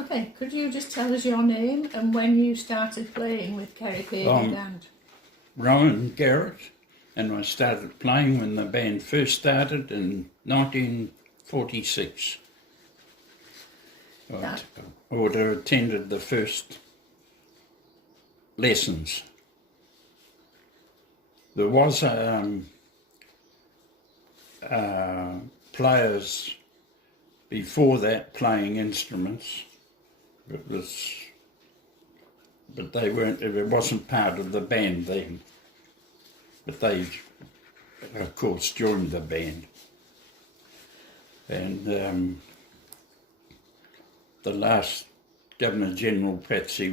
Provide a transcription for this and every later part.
Okay, could you just tell us your name and when you started playing with Kerepehi band? Rowan, Garrett, and I started playing when the band first started in 1946. I would have attended the first lessons. There was players before that playing instruments. But they weren't. It wasn't part of the band then. But they, of course, joined the band. And the last Governor General Patsy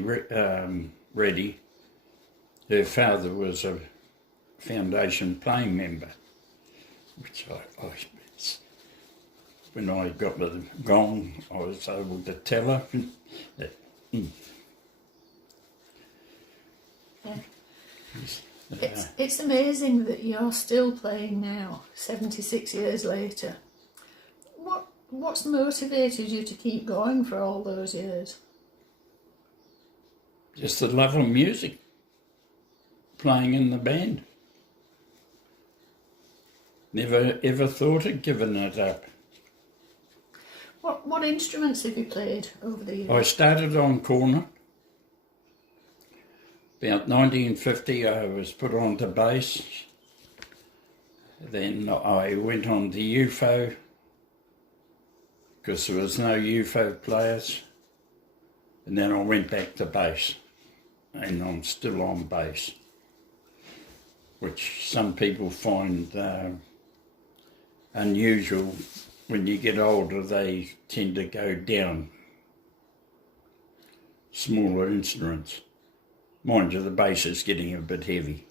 Reddy, her father was a foundation playing member, which when I got the gong, I was able to tell her that. It's amazing that you're still playing now, 76 years later. What's motivated you to keep going for all those years? Just the love of music, playing in the band. Never ever thought of giving it up. What instruments have you played over the years? I started on cornet. About 1950 I was put on to bass. Then I went on to UFO because there was no UFO players. And then I went back to bass. And I'm still on bass, which some people find unusual. When you get older, they tend to go down smaller instruments. Mind you, the bass is getting a bit heavy.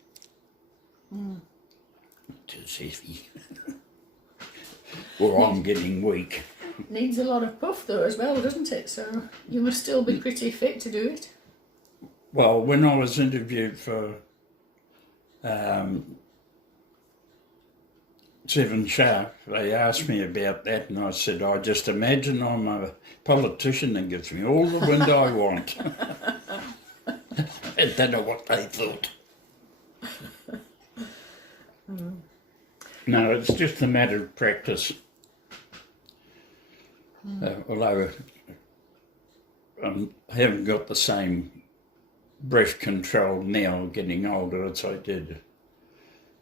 It is heavy. Or I'm getting weak. Needs a lot of puff though as well, doesn't it? So you must still be pretty fit to do it. Well, when I was interviewed for 7 Sharp, they asked me about that, and I said, I just imagine I'm a politician that gives me all the wind I want. I don't know what they thought. No, it's just a matter of practice. Although I haven't got the same breath control now, getting older, as I did.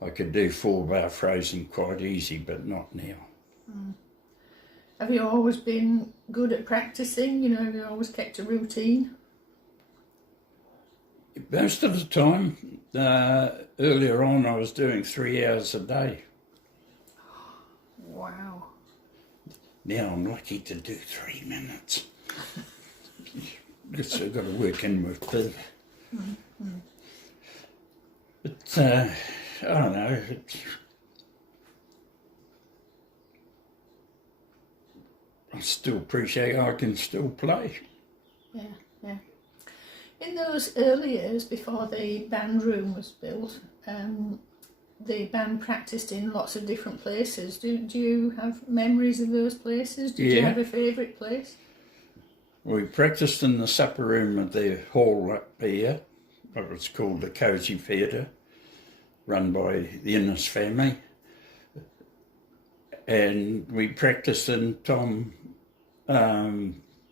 I could do 4-bar phrasing quite easy, but not now. Have you always been good at practicing? You know, have you always kept a routine? Most of the time, earlier on, I was doing 3 hours a day. Wow. Now I'm lucky to do 3 minutes. Guess I've got to work in with Bill. But I don't know. I still appreciate I can still play. Yeah. In those early years before the band room was built, the band practiced in lots of different places. Do you have memories of those places? Did you have a favourite place? We practiced in the supper room of the hall up here, what was called the Cosy Theatre, run by the Innes family. And we practiced in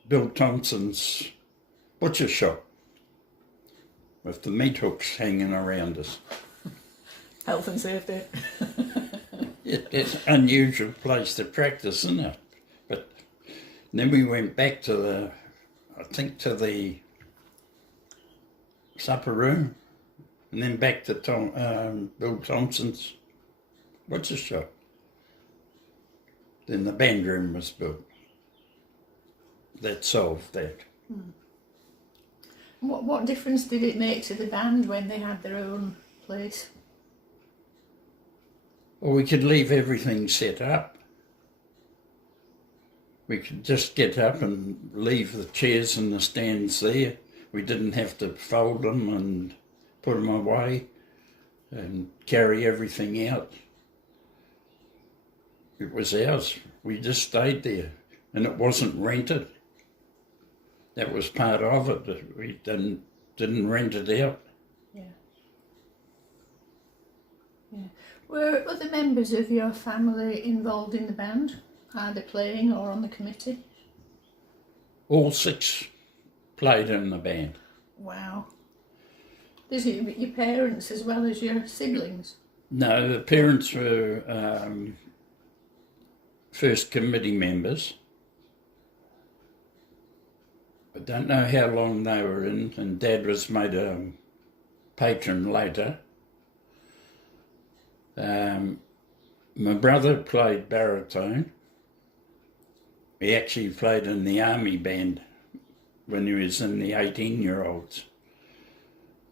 Bill Thompson's butcher shop with the meat hooks hanging around us. Health and safety. It's an unusual place to practice, isn't it? But then we went back to the supper room, and then back to Bill Thompson's butcher shop. Then the band room was built. That solved that. What difference did it make to the band when they had their own place? Well, we could leave everything set up. We could just get up and leave the chairs and the stands there. We didn't have to fold them and put them away and carry everything out. It was ours. We just stayed there, and it wasn't rented. that was part of it. We didn't rent it out. Yeah. Yeah. Were other members of your family involved in the band, either playing or on the committee? All 6 played in the band. Wow. Is it your parents as well as your siblings? No, the parents were first committee members. I don't know how long they were in, and Dad was made a patron later. My brother played baritone. He actually played in the army band when he was in the 18-year-olds.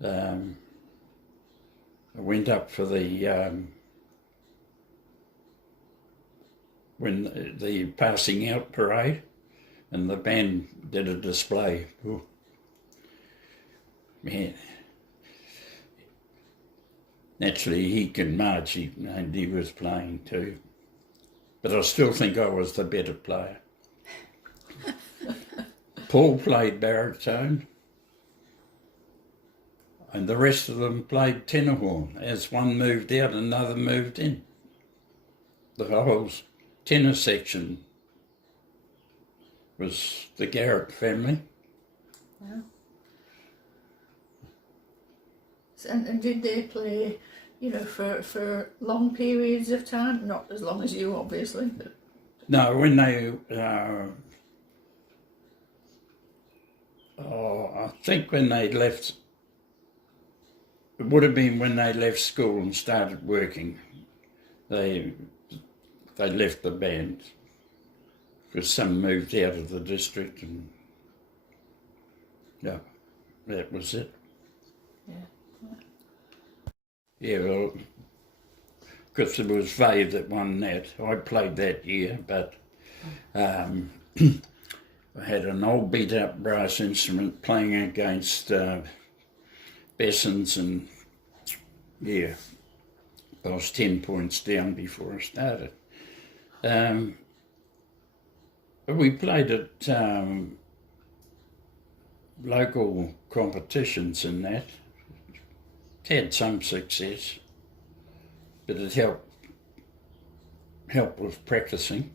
I went up for the when the passing out parade, and the band did a display. Ooh. Man, naturally he can march, and he was playing too. But I still think I was the better player. Paul played baritone, and the rest of them played tenor horn. As one moved out, another moved in. The whole tenor section was the Garrett family. Yeah. And did they play, for long periods of time? Not as long as you, obviously. But... No, when they, I think when they left, it would have been when they left school and started working. They left the band because some moved out of the district, and yeah, that was it. Yeah, well, because it was Vave that won that. I played that year, but I had an old beat-up brass instrument playing against Bessons, and yeah, I was 10 points down before I started. We played at local competitions and that. Had some success, but it helped with practicing.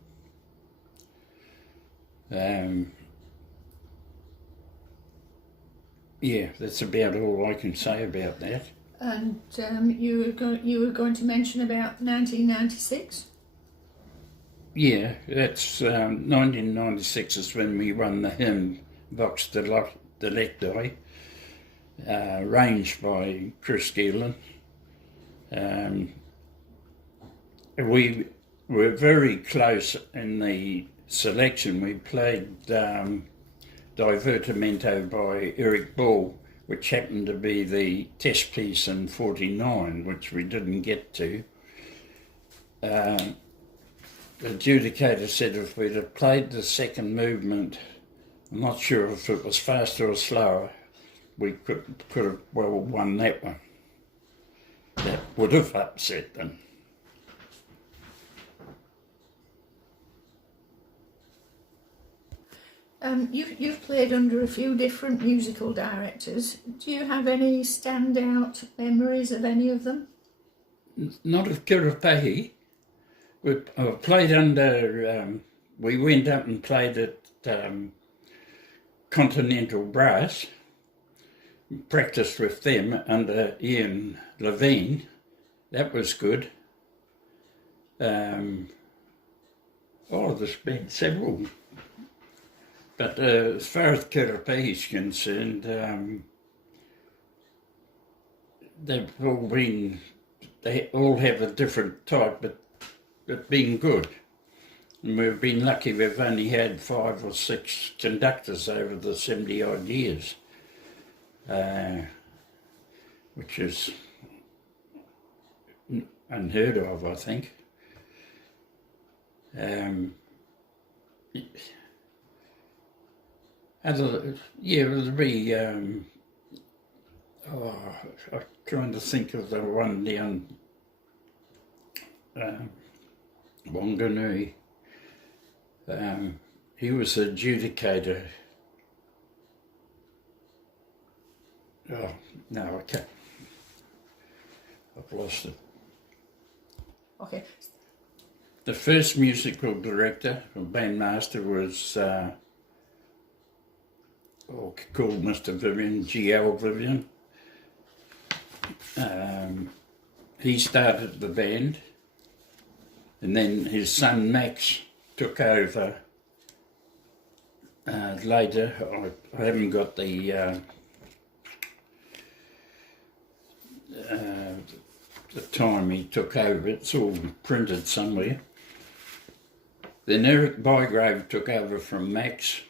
Yeah, that's about all I can say about that. And you were going to mention about 1996? Yeah, that's 1996 is when we won the hymn Vox Delecti, arranged by Chris Geelan. We were very close in the selection. We played Divertimento by Eric Ball, which happened to be the test piece in 49, which we didn't get to. The adjudicator said if we'd have played the second movement, I'm not sure if it was faster or slower, we could have well won that one. That would have upset them. You've played under a few different musical directors. Do you have any standout memories of any of them? Not of Kerepehi. We played under, we went up and played at Continental Brass, practiced with them under Ian Levine. That was good. There's been several. But as far as Kerepehi is concerned, they all have a different type, but been good. And we've been lucky we've only had 5 or 6 conductors over the 70-odd years, which is unheard of, I think. It'll be, I'm trying to think of the one down Wanganui. He was the adjudicator Oh, no, I can't. I've lost it. Okay. The first musical director or bandmaster was called Mr. Vivian, G.L. Vivian. He started the band, and then his son Max took over later. I haven't got the time he took over. It's all printed somewhere. Then Eric Bygrave took over from Max.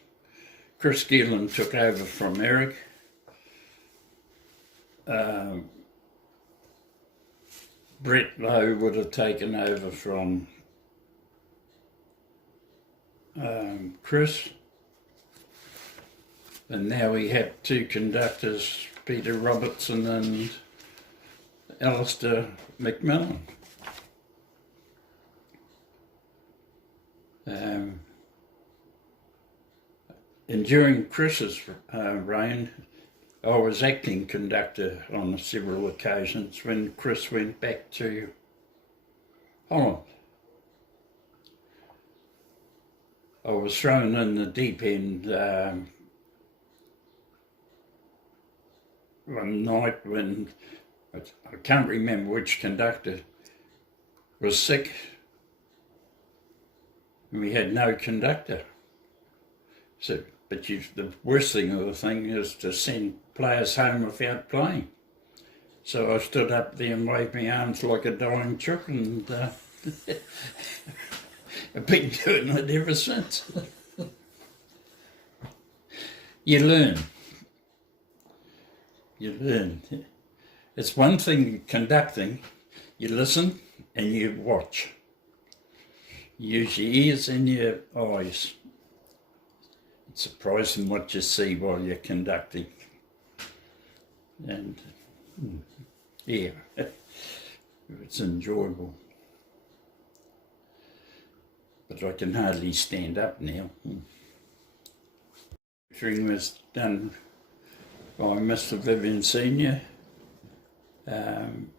Chris Gillen took over from Eric. Brett Lowe would have taken over from Chris. And now we have two conductors, Peter Robertson and Alistair McMillan. And during Chris's reign, I was acting conductor on several occasions when Chris went back to Holland. I was thrown in the deep end one night when, I can't remember which conductor was sick, and we had no conductor. So, but the worst thing of the thing is to send players home without playing. So I stood up there and waved my arms like a dying chook, and I've been doing it ever since. You learn. You learn. It's one thing conducting, you listen and you watch. You use your ears and your eyes. It's surprising what you see while you're conducting. And yeah, it's enjoyable. But I can hardly stand up now. Lecturing was done by Mr. Vivian Senior. Then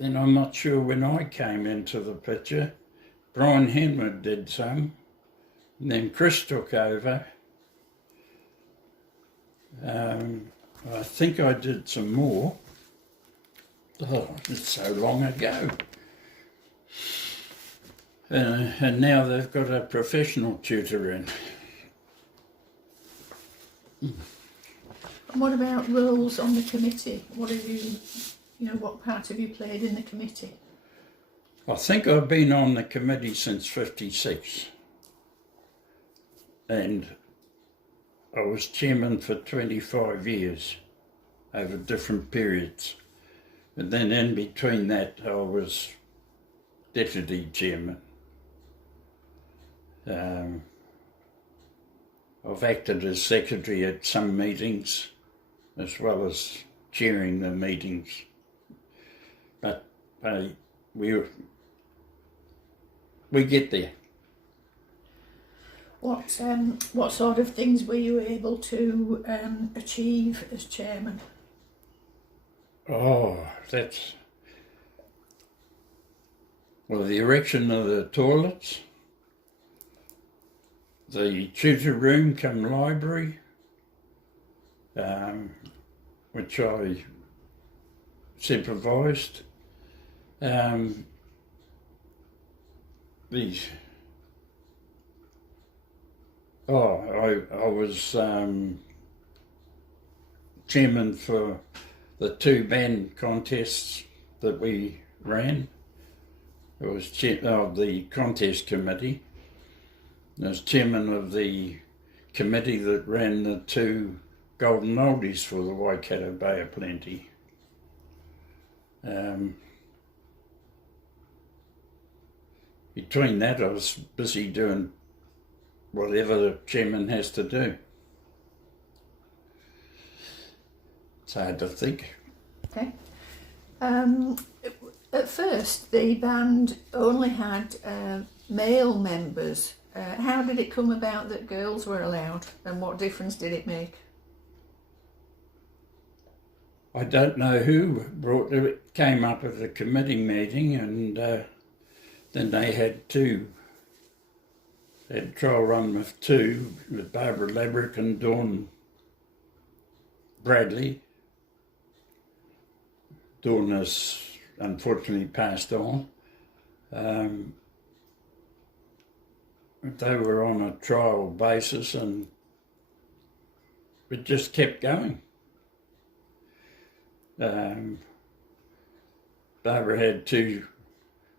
I'm not sure when I came into the picture. Brian Henwood did some. And then Chris took over. I think I did some more. Oh, it's so long ago. And now they've got a professional tutor in. And what about roles on the committee? What have you what part have you played in the committee? I think I've been on the committee since '56. And I was chairman for 25 years over different periods. And then in between that, I was deputy chairman. I've acted as secretary at some meetings as well as chairing the meetings. But we get there. What sort of things were you able to achieve as chairman? Oh, the erection of the toilets, the tutor room cum library, which I supervised. I was chairman for the two band contests that we ran. I was chair of the contest committee. I was chairman of the committee that ran the two golden oldies for the Waikato Bay of Plenty. Between that, I was busy doing whatever the chairman has to do. It's hard to think. Okay. At first, the band only had male members. How did it come about that girls were allowed, and what difference did it make? I don't know who brought it. It came up at a committee meeting, and then they had two. They had trial run with two, with Barbara Labrick and Dawn Bradley. Dawn has unfortunately passed on. They were on a trial basis, and it just kept going. Barbara had two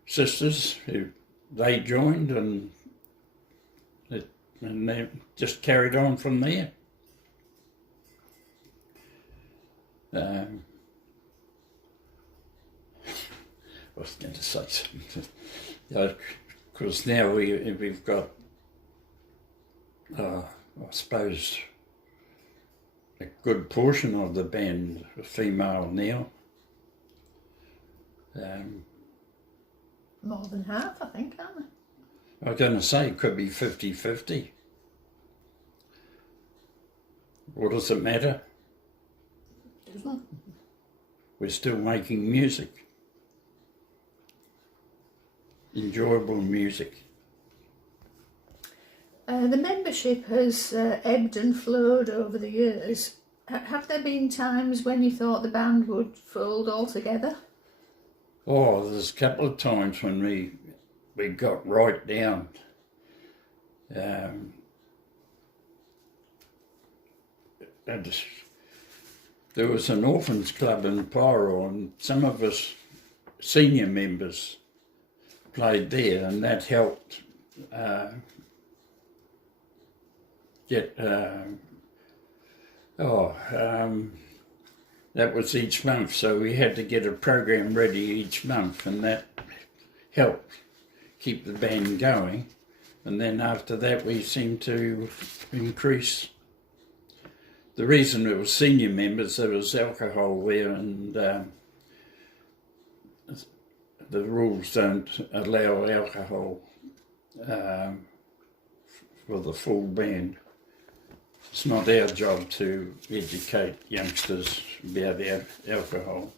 sisters who they joined, and they just carried on from there. I was going to say something. Because now we've got, I suppose, a good portion of the band female now. More than half, I think, aren't they? I was going to say it could be 50-50. What does it matter? Doesn't. We're still making music. Enjoyable music. The membership has ebbed and flowed over the years. Have there been times when you thought the band would fold altogether? Oh, there's a couple of times when we got right down. There was an orphans club in Pyro, and some of us senior members played there, and that helped get. That was each month, so we had to get a program ready each month, and that helped keep the band going. And then after that, we seemed to increase. The reason it was senior members, there was alcohol there, and the rules don't allow alcohol for the full band. It's not our job to educate youngsters about alcohol.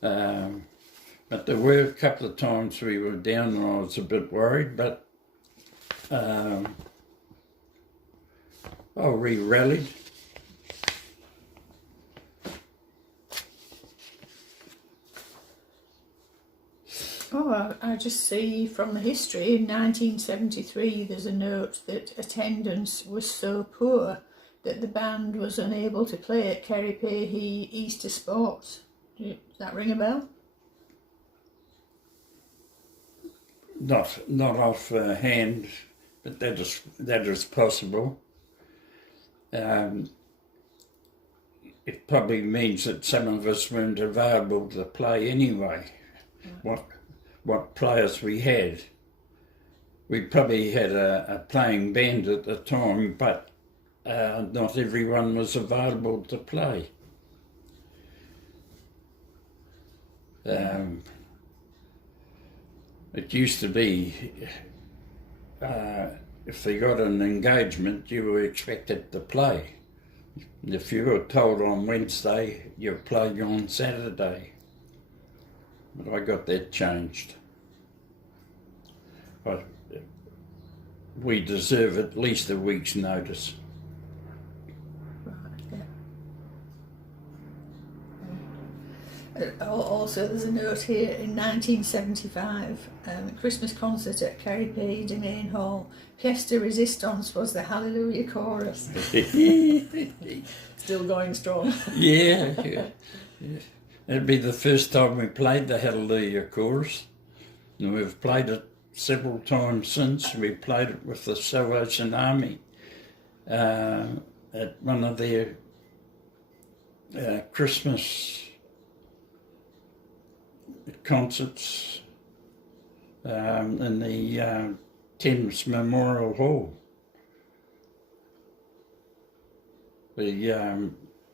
But there were a couple of times we were down and I was a bit worried, but we rallied. Oh, I just see from the history, in 1973 there's a note that attendance was so poor that the band was unable to play at Kerepehi Easter Sports. Does that ring a bell? Not off hand, but that is possible. It probably means that some of us weren't available to play anyway. What players we had. We probably had a playing band at the time, but not everyone was available to play. It used to be, if they got an engagement, you were expected to play. If you were told on Wednesday, you're playing on Saturday. But I got that changed. We deserve at least a week's notice. Right, yeah. Also, there's a note here in 1975, Christmas concert at Kerepehi Domain Hall. Pièce de Resistance was the Hallelujah chorus. Still going strong. Yeah. It'd be the first time we played the Hallelujah chorus, and we've played it several times since. We played it with the Salvation Army at one of their Christmas concerts in the Thames Memorial Hall. We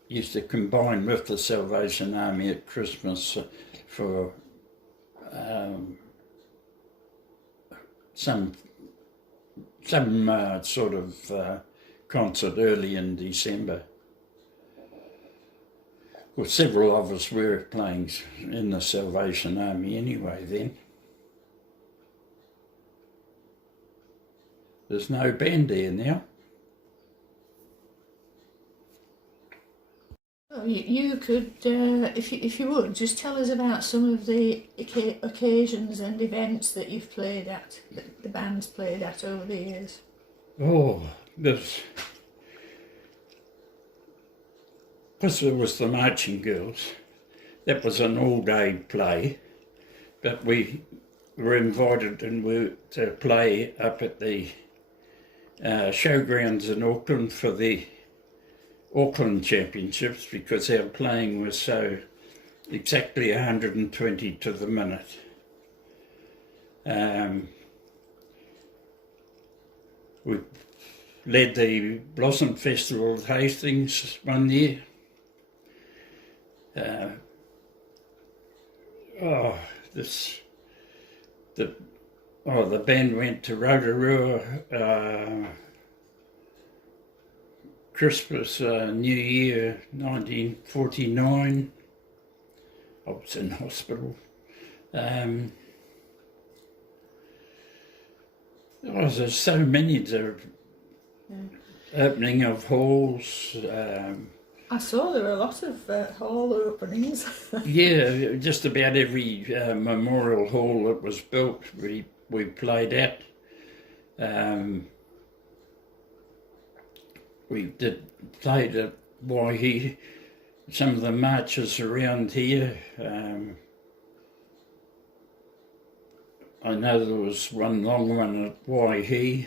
used to combine with the Salvation Army at Christmas for some sort of concert early in December. Well, several of us were playing in the Salvation Army anyway then. There's no band there now. Well, you could, if you would, just tell us about some of the occasions and events that you've played at, that the band's played at over the years. Oh, because there was the Marching Girls. That was an all-day play, but we were invited to play up at the showgrounds in Auckland for the Auckland Championships, because our playing was so exactly 120 to the minute. We led the Blossom Festival at Hastings one year. The band went to Rotorua, Christmas, New Year, 1949. I was in hospital. There's so many. The opening of halls. I saw there were a lot of hall openings. Yeah, just about every memorial hall that was built, we played at. We played at Waihi, some of the marches around here. I know there was one long one at Waihi.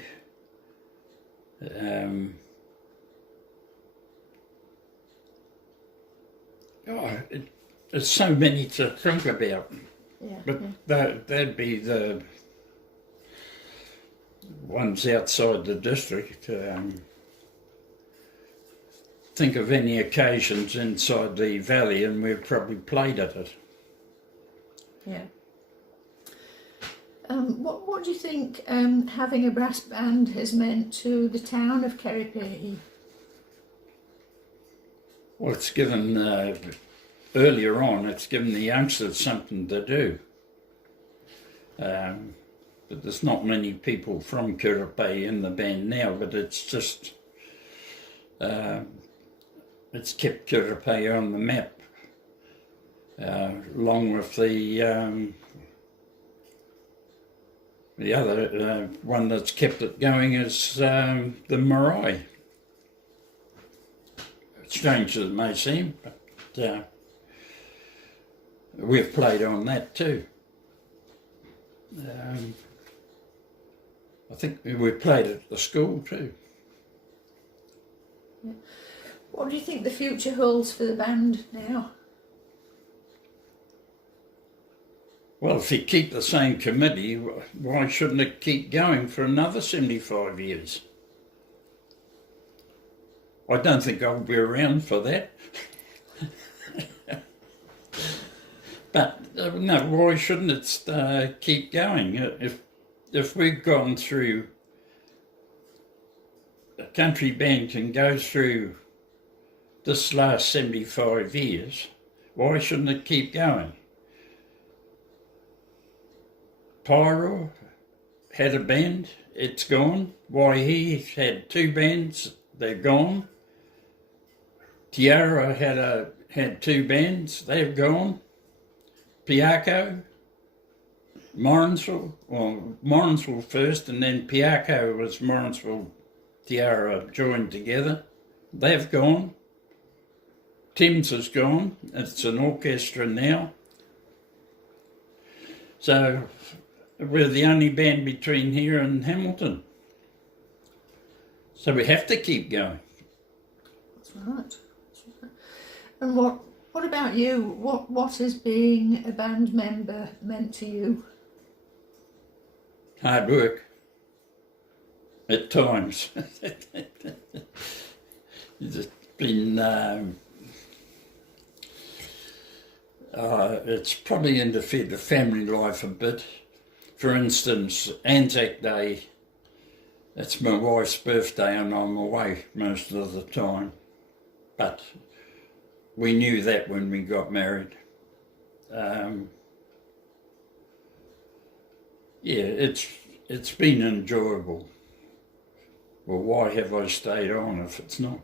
There's so many to think about. Yeah, But that'd be the ones outside the district. Think of any occasions inside the valley and we've probably played at it. Yeah. What do you think having a brass band has meant to the town of Kerepehi? Well, it's given, earlier on, it's given the youngsters something to do. But there's not many people from Kerepehi in the band now, but it's just, it's kept Kerepehi on the map, along with the other one that's kept it going is the marae. Strange as it may seem, but we've played on that too. I think we played at the school too. Yeah. What do you think the future holds for the band now? Well, if you keep the same committee, why shouldn't it keep going for another 75 years? I don't think I'll be around for that. But no, why shouldn't it keep going? If we've gone through, a country band can go through this last 75 years, why shouldn't it keep going? Pyro had a band, it's gone. Waihi had two bands, they're gone. Tiara had two bands, they've gone. Piako, Morrinsville first, and then Piako was Morrinsville, Tiara joined together. They've gone. Tim's is gone. It's an orchestra now. So we're the only band between here and Hamilton. So we have to keep going. That's right. And what about you? What has being a band member meant to you? Hard work. At times. It's been, it's probably interfered the family life a bit. For instance, Anzac Day, it's my wife's birthday and I'm away most of the time. But we knew that when we got married. Yeah, it's been enjoyable. Well, why have I stayed on if it's not?